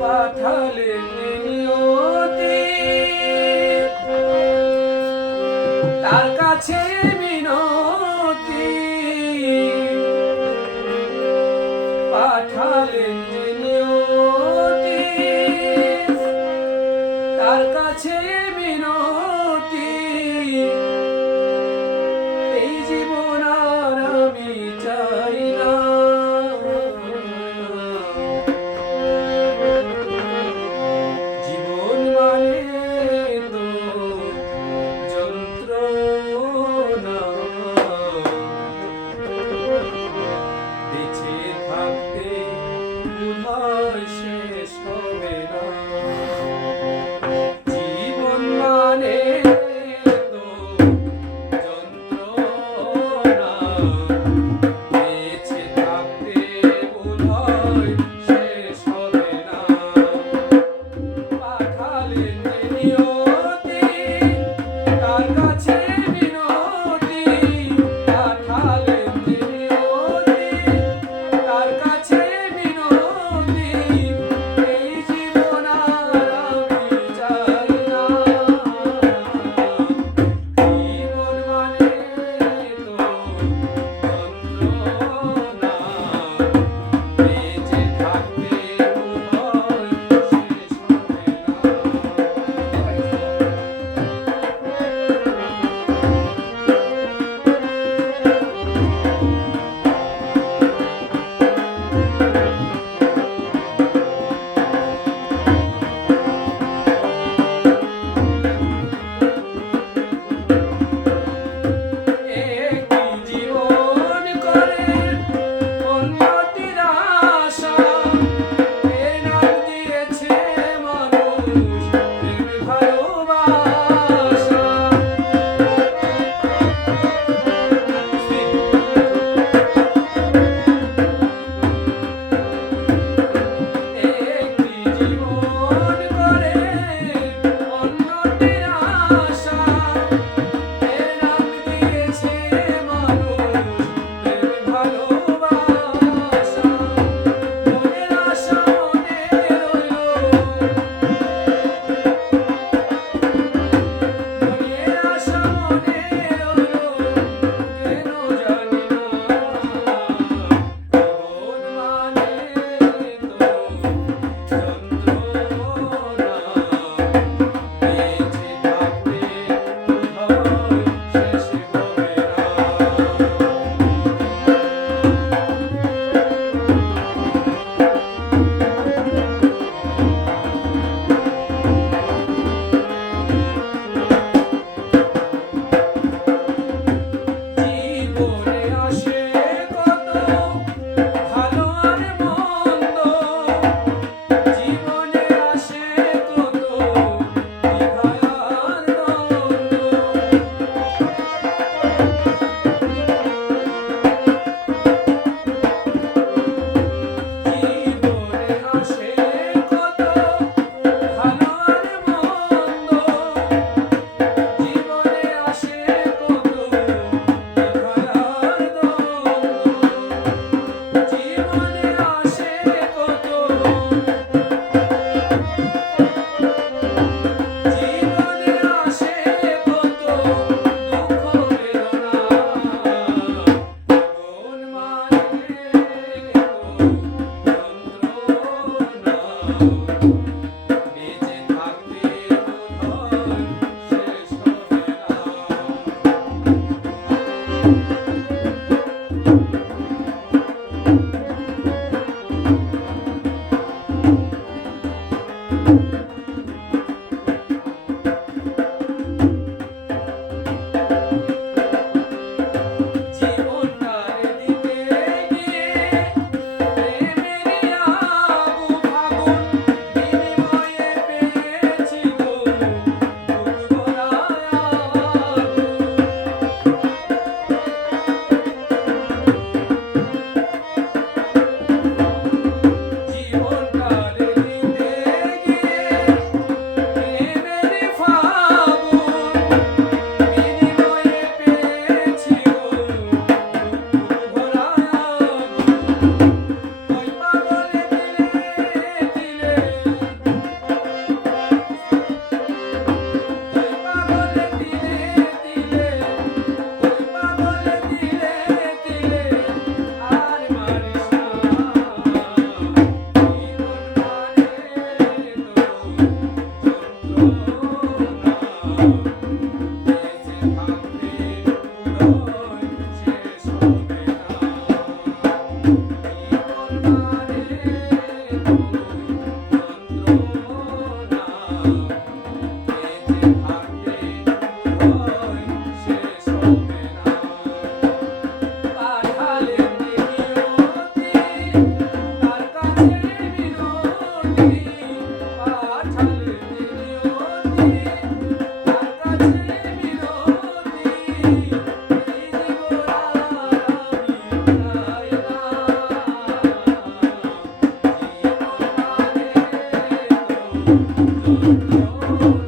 পাঠালেন নিয়তি তার কাছে মিনতি পাঠালেন নিয়তি তার কাছে মিনতি এই জীবন আর আমি চাই না জীবন মানে তো যন্ত্রণা বেঁচে থাকতে বোধহয় শেষ হবে না জীবন মানে তো যন্ত্রণা বেঁচে থাকতে বোধহয় শেষ হবে না পাঠালেন নিয়তি তার কাছে মিনতি পাঠালেন নিয়তি তার কাছে মিনতি এই জীবন আর আমি চাই না জীবন মানে তো যন্ত্রণা বেঁচে থাকতে বোধহয় শেষ হবে একটি জীবন করে উন্নতির আশা এ নাম দিয়েছে মানুষ প্রেম ভালোবাসা একটি জীবন করে উন্নতির আশা এর নাম দিয়েছে মানুষ প্রেম ভালোবাসা মনের আশা মনে রইল মনের আশা মনে রইল কেন জানি না জীবন মানে তো যন্ত্রণা বেঁচে থাকতে বোধহয় শেষ হবে না জীবনে আসে কত ভালো আর মন্দ জীবনে আসে কত দ্বিধা আর দ্বন্দ্ব জীবনে আসে কত ভালো আর মন্দ জীবনে আসে কত দ্বিধা আর দ্বন্দ্ব জীবনে আসে কত জীবনে আসে কত দুঃখ বেদনা জীবন মানে তো যন্ত্রণা বেঁচে থাকতে বোধহয় শেষ হবে না জীবনটার দিতে গিয়ে প্রেমেরই আগুন ফাগুন যত্ন